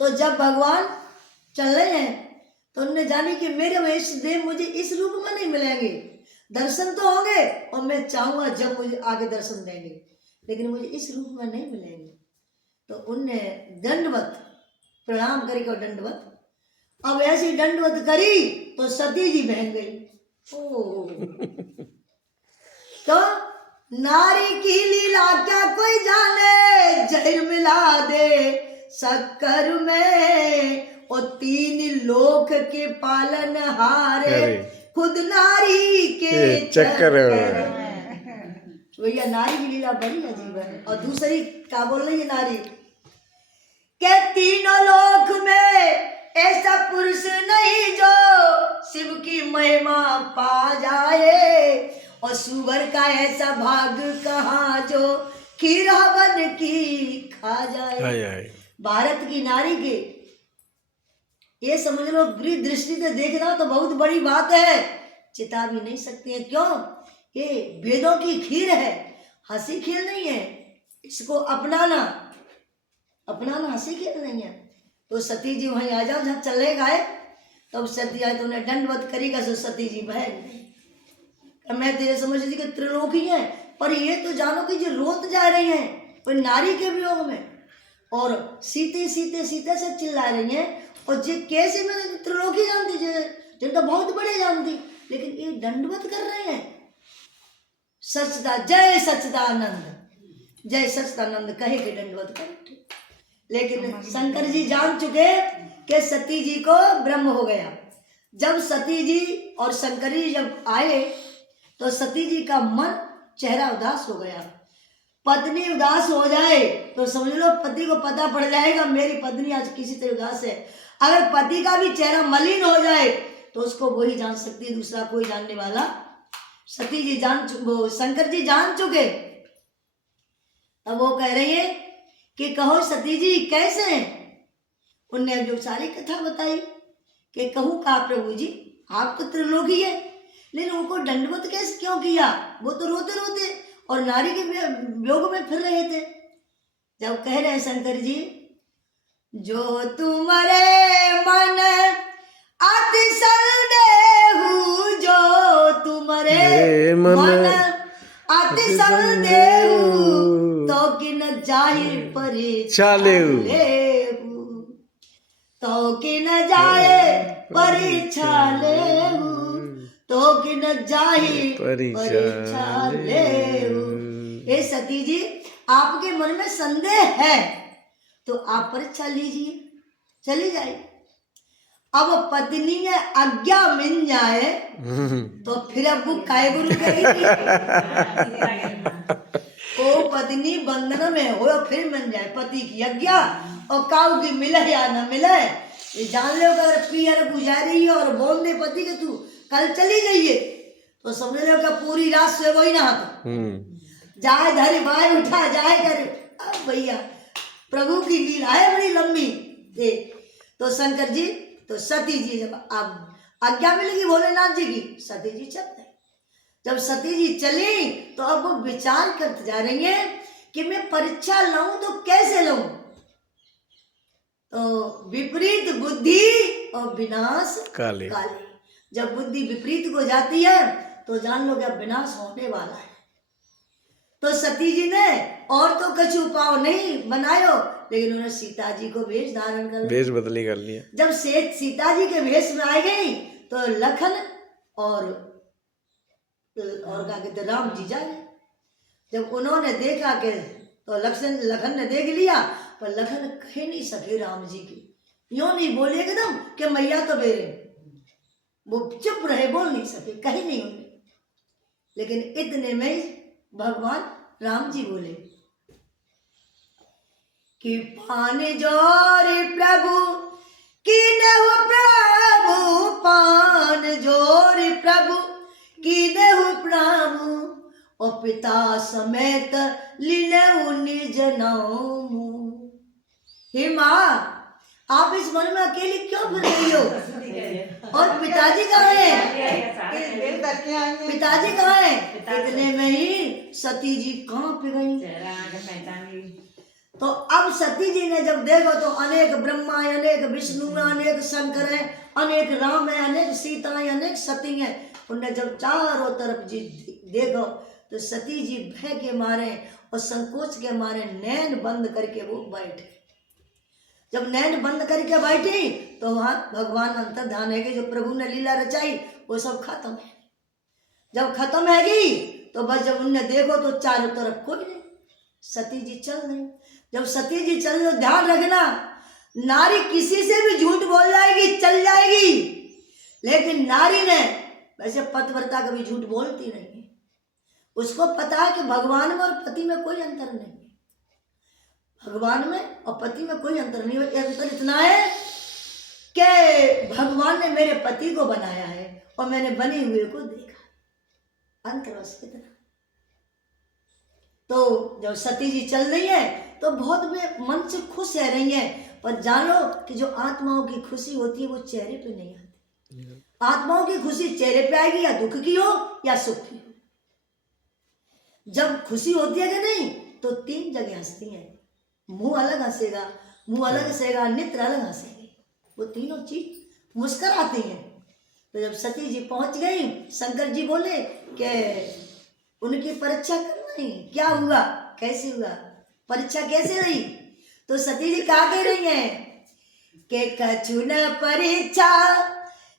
तो जब भगवान चल रहे हैं तो उन्होंने जानी कि मेरे महेश देव मुझे इस रूप में नहीं मिलेंगे, दर्शन तो होंगे और मैं चाहूंगा जब मुझे आगे दर्शन देंगे, लेकिन मुझे इस रूप में नहीं मिलेंगे। तो उनने दंडवत प्रणाम करी को दंडवत, अब ऐसी दंडवत करी तो सती जी बहन गई। ओ तो नारी की लीला क्या कोई जाने, जहर मिला दे शक्कर में, और 3 लोक के पालन हारे खुद नारी के चक्कर में। भैया नारी की लीला बड़ी अजीब है। और दूसरी क्या बोल रही है नारी के 3 लोक में ऐसा पुरुष नहीं जो शिव की महिमा पा जाए, और सुगर का ऐसा भाग कहाँ जो खीरा बन की खा जाए। भारत की नारी के ये समझ लो बुरी दृष्टि से देखना तो बहुत बड़ी बात है, चिता भी नहीं सकते हैं। क्यों? ये वेदों की खीर है, हंसी खेल नहीं है। इसको अपनाना हंसी खेल नहीं है। तो सती जी वहीं आ जाओ जहाँ चले गए। तब सती आए तो उन्हें दंडवत करेगा। सो सती जी बहन मैं तेरे समझ रही कि त्रिलोकी है, पर ये तो जानो कि जो रोत जा रही है कोई नारी के वियोग में, और सीते सीते सीते से चिल्ला रही हैं। और जे कैसे मैंने त्रिलोकी जानती जिनका बहुत बड़े जानती, लेकिन ये दंडवत कर रहे हैं। सचदा जय सच्चिदानंद, जय सच्चिदानंद कहे के दंडवत कर। लेकिन शंकर जी जान चुके कि सती जी को ब्रह्म हो गया। जब सती जी और शंकर जी जब आए तो सती जी का मन चेहरा उदास हो गया। पत्नी उदास हो जाए तो समझ लो पति को पता पड़ जाएगा मेरी पत्नी आज किसी तरह उदास है। अगर पति का भी चेहरा मलिन हो जाए तो उसको वही जान सकती है, दूसरा कोई जानने वाला। सती जी शंकर जी जान चुके। अब वो कह रही है कि कहो सती जी कैसे हैं। उनने जो सारी कथा बताई कि कहूँ का प्रभु जी आप तो त्रिलोकी है, लेकिन उनको दंडवत कैसे क्यों किया? वो तो रोते रोते और नारी के वियोग में फिर रहे थे। जब कह रहे हैं शंकर जी जो तुम्हारे मन अति संदेहु, जो तुम्हारे मन अति संदेहु, तो किन जाहिर परीक्षा लेहु, तो किन जाए परीक्षा लेहु, तो किन जाहिर परीक्षा लेहु। हे सती जी आपके मन में संदेह है तो आप परीक्षा लीजिए, चली जाए। अब पत्नी ने आज्ञा मिल जाए तो फिर अब वो काय गुरु करेगी। ओ पत्नी बंधन में हो फिर मिल जाए पति की आज्ञा, और काऊ की मिले या न मिले ये जान लो। अगर पियर गुजारी और बोल दे पति के तू कल चली जाइए तो समझ लो कि पूरी रात से वही ना जाए धरे बाय उठा जाए कर। अब भैया प्रभु की लीला है बड़ी लंबी। तो शंकर जी तो सती जी जब अब आज्ञा मिलेगी भोलेनाथ जी की, सती जी चल गए। जब सती जी चली तो अब वो विचार करते जा रही है कि मैं परीक्षा लाऊं तो कैसे लाऊं। तो विपरीत बुद्धि और विनाश काले। जब बुद्धि विपरीत को जाती है तो जान लो कि अब विनाश होने वाला है। तो सती जी ने और तो कुछ उपाय नहीं बनायो, लेकिन उन्होंने सीता जी को वेश धारण कर लिया, वेश बदली कर लिया। जब सीता जी के वेश में आ गई तो लखन और क्या कहते राम जी जा रहे। जब उन्होंने देखा कि तो लखन ने देख लिया, पर लखन कह नहीं सके राम जी की, यूं नहीं बोले एकदम कि मैया तो बेरे, वो चुप रहे, बोल नहीं सके, कहीं नहीं उन्हें। लेकिन इतने में भगवान राम जी बोले कि पान जोरी प्रभु की देहु प्रभु, पान जोरी प्रभु की देहु प्रभु, और पिता समेत लीनेहु निज नामु। हे माँ आप इस मन में अकेली क्यों फिर रही हो? और पिताजी कहाँ हैं? पिताजी कहाँ हैं? इतने में ही सती जी कहाँ पे गई? तो अब सती जी ने जब देखो तो अनेक ब्रह्मा है, अनेक विष्णु है, अनेक शंकर है, अनेक राम है, अनेक सीता है, अनेक सती है। उनने जब चारों तरफ जी देखो तो सती जी भय के मारे और संकोच के मारे नैन बंद करके वो बैठे। जब नैन बंद करके बैठी तो वहां भगवान अंतर्धान है कि जो प्रभु ने लीला रचाई वो सब खत्म है। जब खत्म हैगी तो बस जब उनने देखो तो चारों तरफ कोई नहीं, सती जी चल रही। जब सती जी चल रही, ध्यान रखना नारी किसी से भी झूठ बोल जाएगी, चल जाएगी, लेकिन नारी ने वैसे पतिव्रता कभी झूठ बोलती नहीं है। उसको पता है कि भगवान में और पति में कोई अंतर नहीं है, भगवान में और पति में कोई अंतर नहीं है। अंतर इतना है कि भगवान ने मेरे पति को बनाया है और मैंने बने हुए को देखा, अंतर बस इतना। तो जब सती जी चल रही है तो बहुत वे मन से खुश रह रही है, पर जानो कि जो आत्माओं की खुशी होती है वो चेहरे पे नहीं आती। आत्माओं की खुशी चेहरे पे आएगी या दुख की हो या सुख की हो। जब खुशी होती है कि नहीं तो तीन जगह हंसती हैं, मुंह अलग हंसेगा, मुंह अलग हंसेगा, नेत्र अलग हंसेगी, वो तीनों चीज मुस्कुराती हैं। तो जब सती जी पहुंच गई, शंकर जी बोले कि उनकी परीक्षा करना ही, क्या हुआ, कैसे हुआ, परीक्षा कैसे हुई। तो सती जी क्या कह रही हैं कि कछु न परीक्षा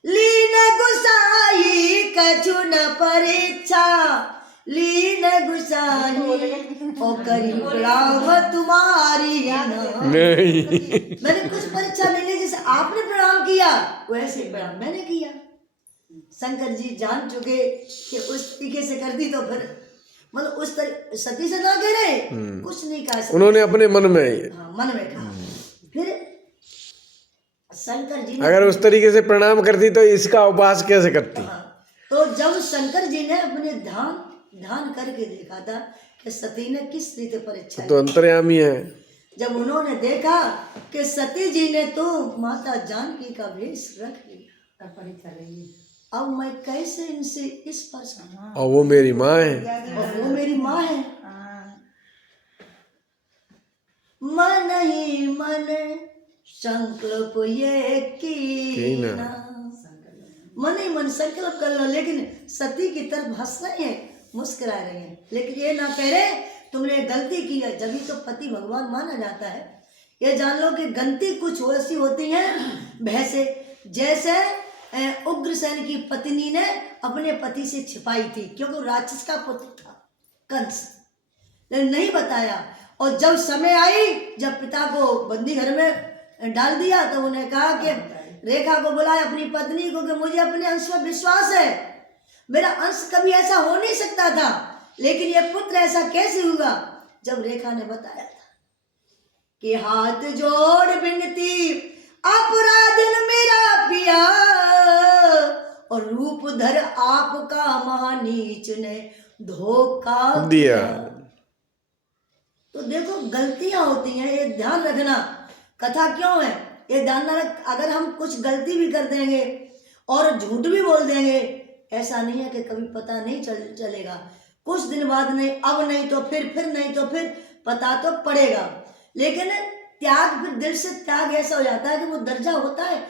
लीन गुसाई, कछु न परीक्षा लीन गुसाई, ओ करी प्रणाम तुम्हारी नहीं। मैंने कुछ परीक्षा नहीं ली, जैसे आपने प्रणाम किया वैसे प्रणाम मैंने किया। शंकर जी जान चुके कि उस तरीके से कर दी तो फिर मतलब उस तरह सती से ना कह रहे, कुछ नहीं कहा, उन्होंने अपने मन में, हाँ, मन में कहा। फिर शंकर जी ने अगर उस तरीके से प्रणाम करती तो इसका उपवास कैसे करती। हाँ, तो जब शंकर जी ने अपने ध्यान करके देखा था कि सती ने किस रीति परीक्षा तो अंतर्यामी है। जब उन्होंने देखा कि सती जी ने तो माता जानकी का वेश रख लिया, परीक्षा रही, अब मैं कैसे इनसे इस पर, और वो मेरी माँ है, और वो मेरी माँ है। मन ही मन संकल्प ये कीना, मन ही मन संकल्प कर लो। लेकिन सती की तरफ हंस रही है, मुस्कुरा रही है, लेकिन ये ना कह रहे तुमने गलती की है, जब तो पति भगवान माना जाता है। ये जान लो कि गलती कुछ ऐसी होती है भैसे, जैसे उग्रसेन की पत्नी ने अपने पति से छिपाई थी, क्योंकि राक्षस का पुत्र था कंस, लेकिन नहीं बताया। और जब समय आई, जब पिता को बंदी घर में डाल दिया, तो उन्हें कहा कि रेखा को बुलाए अपनी पत्नी को कि मुझे अपने अंश में विश्वास है, मेरा अंश कभी ऐसा हो नहीं सकता था, लेकिन ये पुत्र ऐसा कैसे हुआ। जब रेखा ने बताया था कि हाथ जोड़ विनती अपराधन मेरा पिया, और रूप धर आपका महानीच ने धोखा दिया। तो देखो गलतियां होती हैं, ये ध्यान रखना। कथा क्यों है ये ध्यान रख, अगर हम कुछ गलती भी कर देंगे और झूठ भी बोल देंगे, ऐसा नहीं है कि कभी पता नहीं चलेगा, कुछ दिन बाद नहीं, अब नहीं तो फिर नहीं तो फिर पता तो पड़ेगा। लेकिन त्याग, फिर दिल से त्याग ऐसा हो जाता है कि वो दर्जा होता है